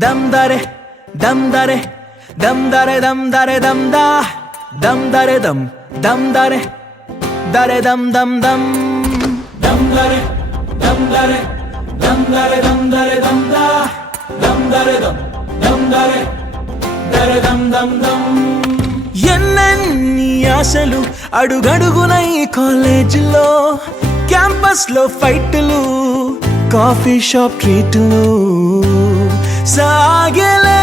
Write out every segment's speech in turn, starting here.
Dam dare, dam dare, dam dare, dam dare, dam da, dam dare, dam dare, dare dam dam dam, dam dare, dam dare, dam dare, dam dare, dam da, dam dare, dam dare, dare dam dam dam. ఎన్నెన్ని ఆశలు అడుగడుగున ఈ కాలేజీలో, campus లో ఫైట్లు, coffee shop ట్రీట్లు సాగలే.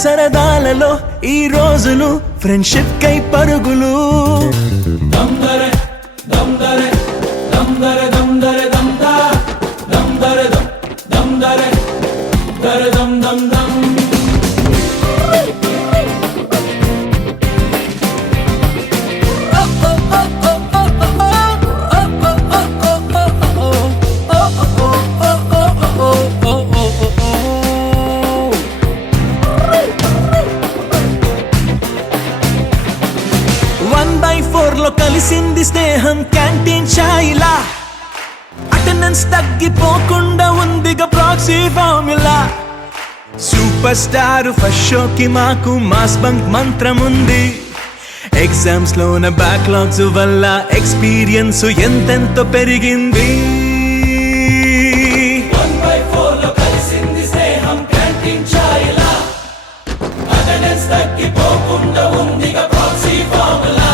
సరదాలలో ఈ రోజులు friendship కై పరుగులు. దమ్దరే దమ్దరే దమ్దరే దమ్దరే దమ్దా, దమ్దరే దమ్దరే దరే దమ్ దమ్ దమ్. లో కలిసింది స్నేహం క్యాంటీన్ ఛాయిలా, అటెండెన్స్ తగ్గిపోకుండా ఉందిగా proxy formula. Super star first షోకి మాకు మాస్ బంక్ మంత్రం ఉంది. ఎగ్జామ్స్ లోన బ్యాక్లాగ్స్ వల్ల ఎక్స్పీరియన్స్ ఎంతెంతో పెరిగింది. తగ్గిపోకుండా ఉందిగా proxy formula.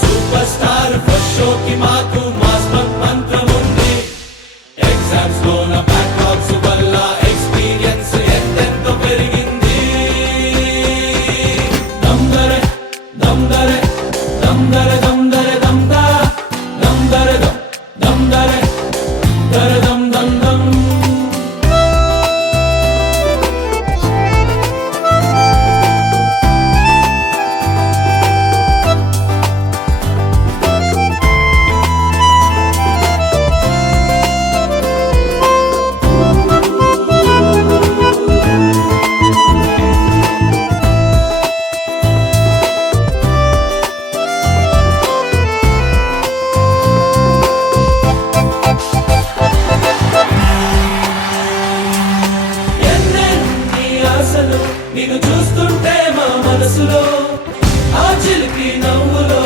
Super star first షోకి మాకు మాస్ బంక్ మంత్రం ఉంది. ఎగ్జామ్స్ లోన బ్యాక్లాగ్స్ వల్ల ఎక్స్పీరియన్స్ ఎంతెంతో పెరిగింది. దమ్దరే దమ్దరే దమ్దరే దమ్దరే దమ్దా, దమ్దరే దమ్దరే దరే దమ్ దమ్ దమ్. నిన్ను చూస్తుంటే మా మనసులో ఆ చిలిపి నవ్వులో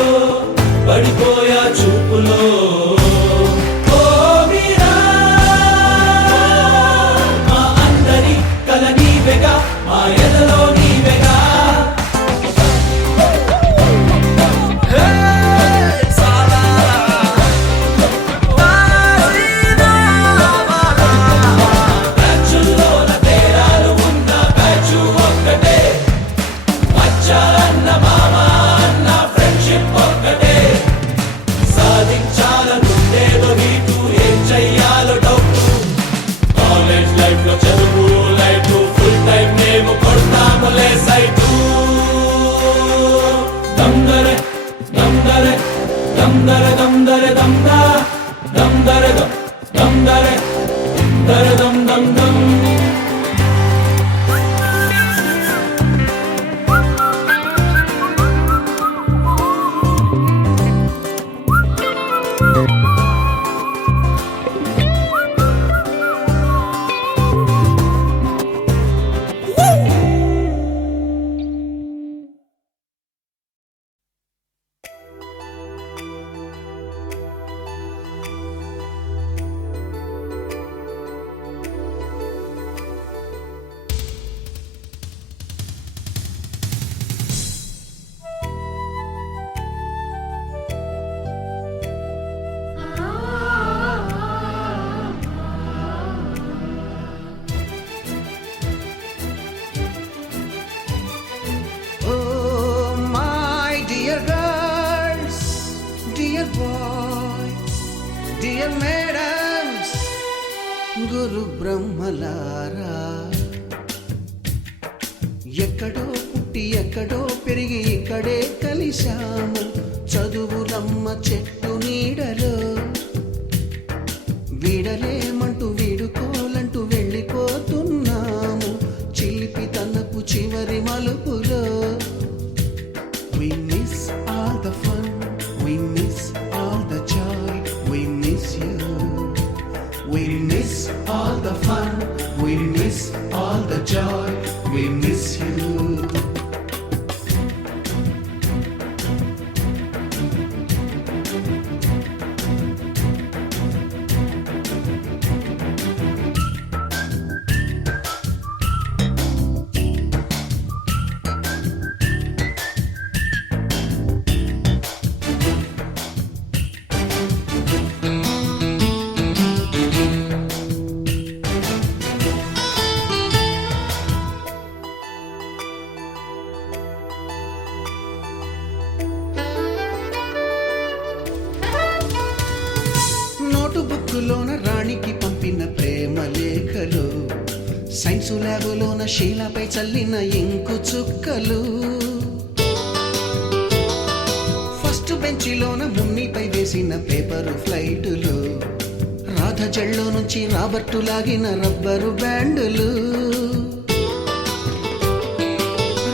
పడిపోయా చూపులో. ఓ మీరా మా అందరి కల నీవెగా, మా ఎదలో నీవెగా. దమ్దరే దమ్దరే దమ్దరే దమ్దరే దమ్దా, దమ్దరే దమ్దరే దరే దమ్ దమ్ దమ్. డియర్ మేడమ్స్, గురు బ్రహ్మలారా, ఎక్కడో పుట్టి ఎక్కడో పెరిగి ఇక్కడే కలిశాము. చదువులమ్మ చెట్టు నీడలో వీడలేమంటూ వీడుకోలంటూ వెళ్ళిపోతున్నాము. చిలిపి తనపు చివరి మలుపులో we miss all the fun, we miss all the joy, we miss you, we miss all the fun. miss all the joy, we miss you. నోటుబుక్కులోన రాణికి పంపిన ప్రేమ లేఖలు, సైన్సు ల్యాబులోన శీలపై చల్లిన ఇంకు చుక్కలు, ఫస్ట్ బెంచిలోన మున్నిపై వేసిన పేపరు ఫ్లైటులు, రాధ జల్లో నుంచి రాబర్టు లాగిన రబ్బరు బ్యాండులు,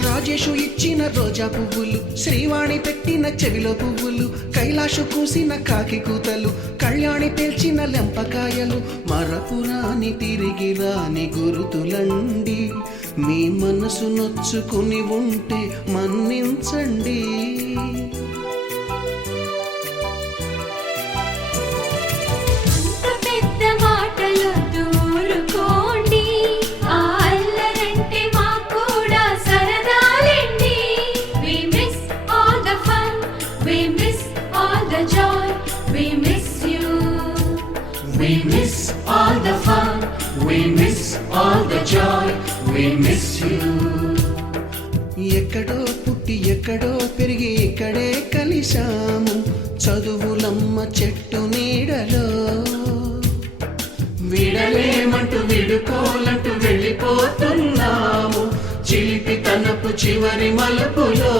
రాజేషు ఇచ్చిన రోజా పువ్వులు, శ్రీవాణి పెట్టిన చెవిలో పువ్వులు, కైలాషు కూసిన కాకి కూతలు, కళ్యాణి పేల్చిన లెంపకాయలు, మరపురాని తిరిగి రాని గురుతులండి. మీ మనసు నొచ్చుకుని ఉంటే మన్నించండి. We miss all the fun, we miss all the joy, we miss you. ఎక్కడో పుట్టి ఎక్కడో పెరిగి ఇక్కడే కలిశాము, చదువులమ్మ చెట్టు నీడలో. విడలేమంటూ విడుకోలంటూ వెళ్ళిపోతున్నాము, చిలిపి తనపు చివరి మలుపులో.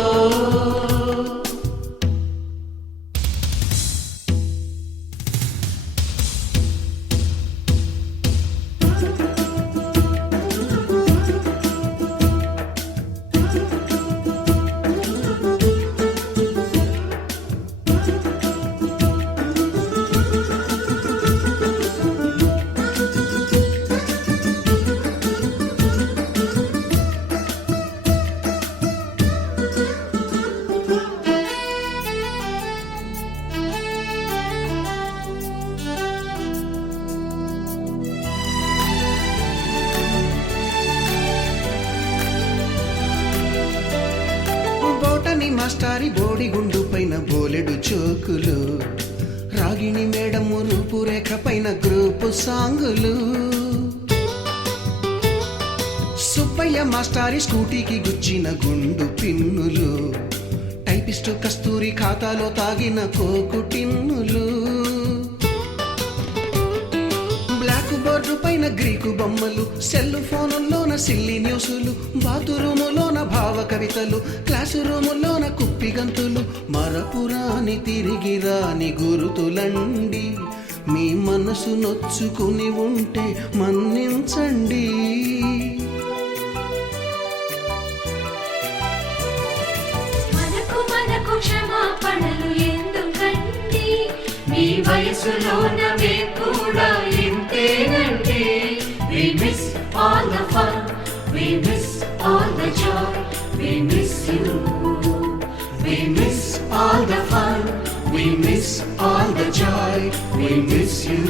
మాస్టారి బోడిగుండు పైన బోలెడు చోకులు, రాగిణి మేడము రూపురేఖ పైన గ్రూపు సాంగులు, సుబ్బయ్య మాస్టారి స్కూటీకి గుచ్చిన గుండు పిన్నులు, టైపిస్టు కస్తూరి ఖాతాలో తాగిన కోకు టిన్నులు, బ్లాక్ బోర్డు పైన గ్రీకు బొమ్మలు, సెల్ ఫోనుల్లోన సిల్లి న్యూసులు, బాతురూములోన భావ కవితలు, క్లాసు రూములోన కుప్పిగంతులు, మరపురాని తిరిగి రాని గురుతులండి. మీ మనసు నొచ్చుకుని ఉంటే మన్నించండి. మనకు క్షమాపణలు ఎందుకండి, మీ వయసులో నవే కూడా ఇంతేనండి. We miss all the fun, we miss all the joy, we miss you. We miss all the fun, we miss all the joy, we miss you.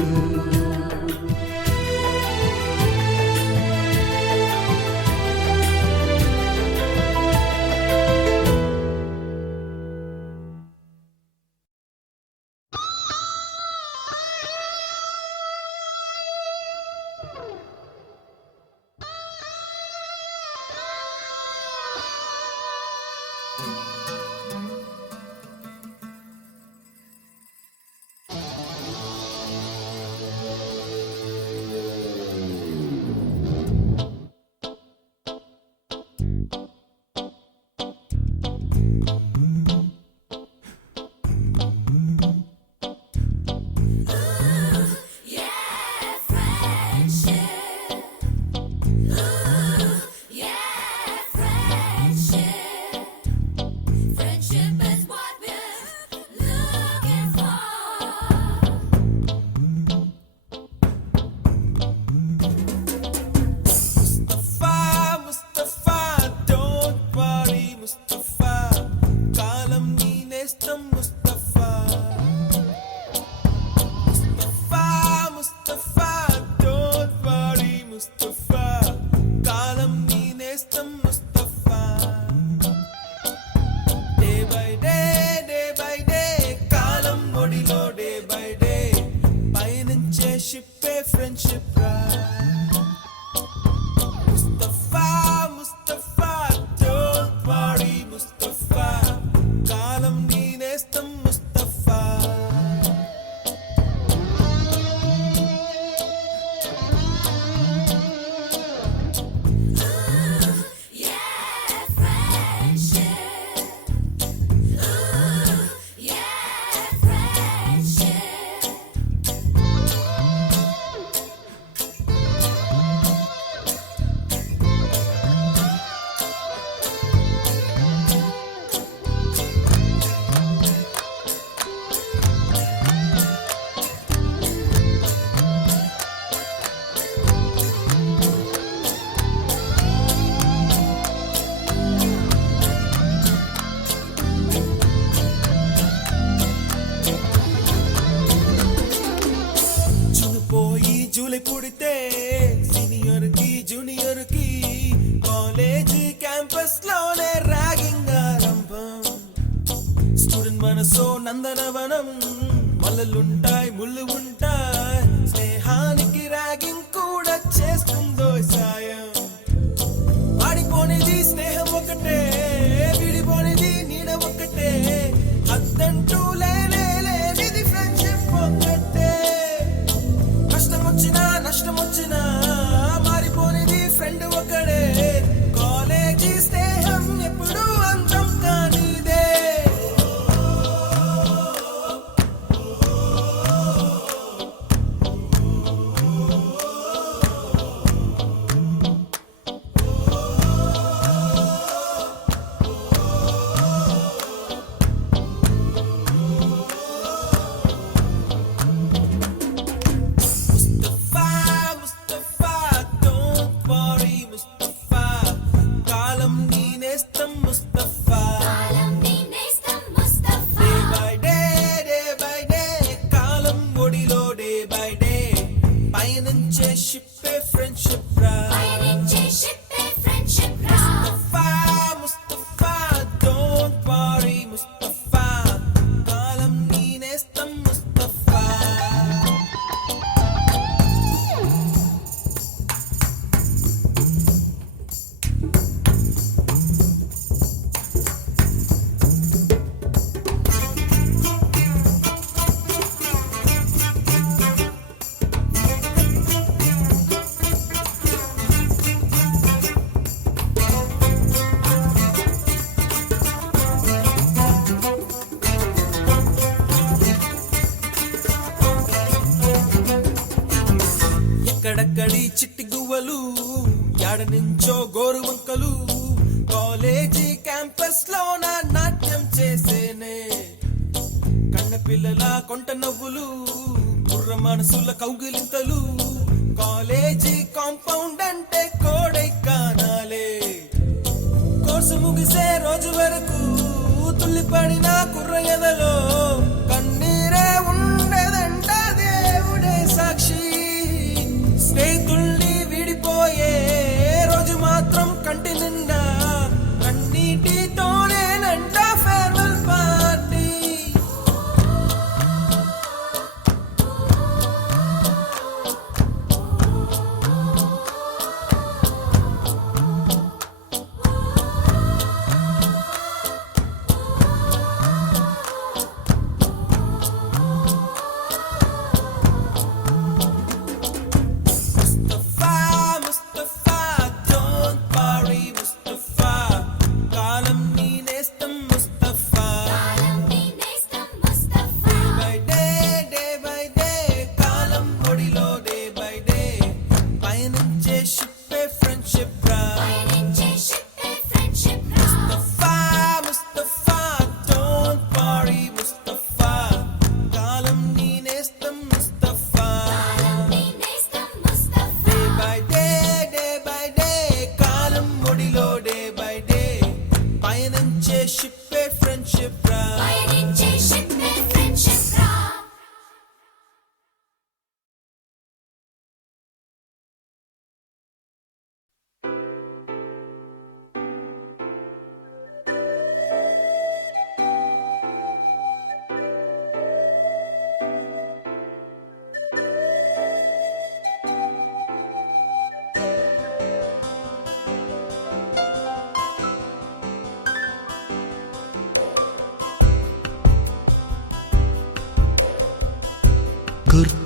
Mustafa కాలం నీ నేస్తం ముస్తఫా డే బై డే కాలం ఒడిలో డే బై డే పయనించే షిప్పే friendship రా Mustafa Mustafa don't worry Mustafa కాలం నీ నేస్తం ముస్తఫా పోయి July పుడితే senior కి జూనియర్ కి కాలేజ్ క్యాంపస్ లోనే ర్యాగింగ్ ఆరంభం స్టూడెంట్ మనసో నందనవనం మల్లలుంటాయి ముళ్ళు ఉంటాయి స్నేహానికి ర్యాగింగ్ కూడా చేస్తుందో సాయం ఆడిపోనిది స్నేహం ఒకటే విడిపోనిది నీడ ఒకటే అద్దంటూ లేనిది ఫ్రెండ్షిప్ ఒకటే నష్టం వచ్చినా మారిపోనిది ఫ్రెండ్ ఒకడే కాలేజీ స్నేహం ఎప్పుడు అంతం కానిదే ముస్తఫా ముస్తఫా డోంట్ వరీ ముస్తఫా కాలం నీ నేస్తం ముస్తఫా డే బై డే కాలం ఒడిలో డే బై డే పయనించే షిప్పే ఫ్రెండ్షిప్ రా ముస్తఫా ముస్తఫా డోంట్ వరీ ముస్తఫా కాలం నీ నేస్తం ముస్తఫా ఎక్కడక్కడి చిట్టి గువ్వలు యాడ నుంచో గోరు వంకలు కాలేజీ క్యాంపస్ లోన నాట్యం చేసేనే కన్న పిల్లల కొంట నవ్వులు కుర్ర మనసుల కౌగిలింతలు కాలేజీ కాంపౌండ్ అంటే కోడై కానాలే కోర్సు ముగిసే రోజు వరకు తుల్లిపడిన కుర్ర ఎదలో కన్నీరే ఉండదంట దేవుడే సాక్షి స్నేహితుల్ని విడిపోయే రోజు మాత్రం కంటి నిండా కన్నీటితోనేనంట ఫేర్వెల్ పార్టీ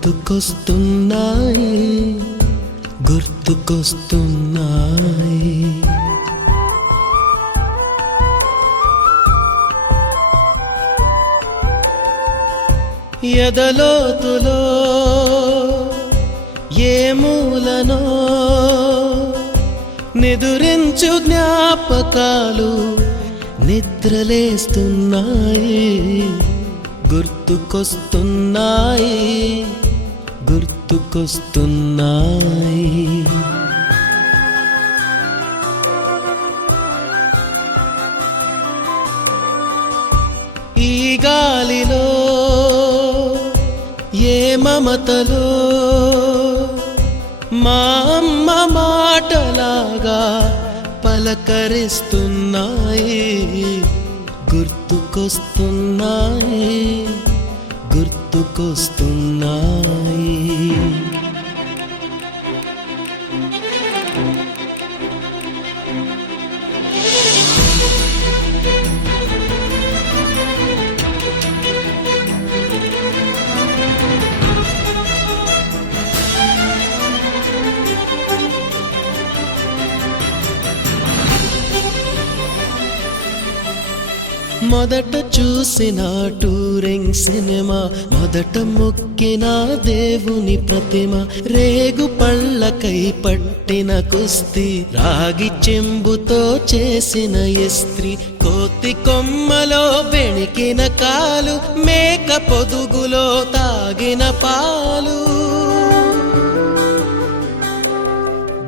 గుర్తుకొస్తున్నాయి గుర్తుకొస్తున్నాయి. ఎదలోతులో ఏ మూలనో నిదురించు జ్ఞాపకాలు నిద్రలేస్తున్నాయి గుర్తుకొస్తున్నాయి గుర్తుకొస్తున్నాయి. ఈ గాలిలో ఏ మమతలో మా అమ్మ మాటలాగా పలకరిస్తున్నాయి గుర్తుకొస్తున్నాయి గుర్తుకొస్తున్నాయి. మొదట చూసిన టూరింగ్ సినిమా, మొదట మొక్కిన దేవుని ప్రతిమ, రేగు పళ్ళకై పట్టిన కుస్తీ, రాగి చెంబుతో చేసిన ఇస్త్రీ, కోతి కొమ్మలో బెణికిన కాలు, మేక పొదుగులో తాగిన పాలు,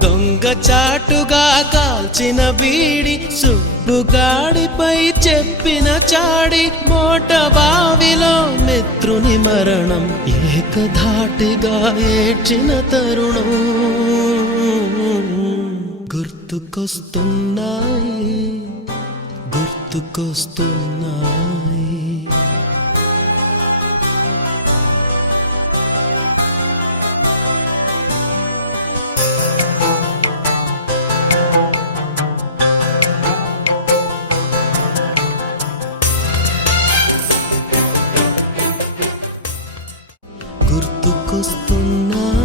దొంగ చాటుగా కాల్చిన బీడి, సుబ్బుగాడిపై చెప్పిన చాడి, మోట బావిలో మిత్రుని మరణం, ఏకధాటిగా ఏడ్చిన తరుణం గుర్తుకొస్తున్నాయి గుర్తుకొస్తున్నాయి. గుర్తుకొస్తున్నాయి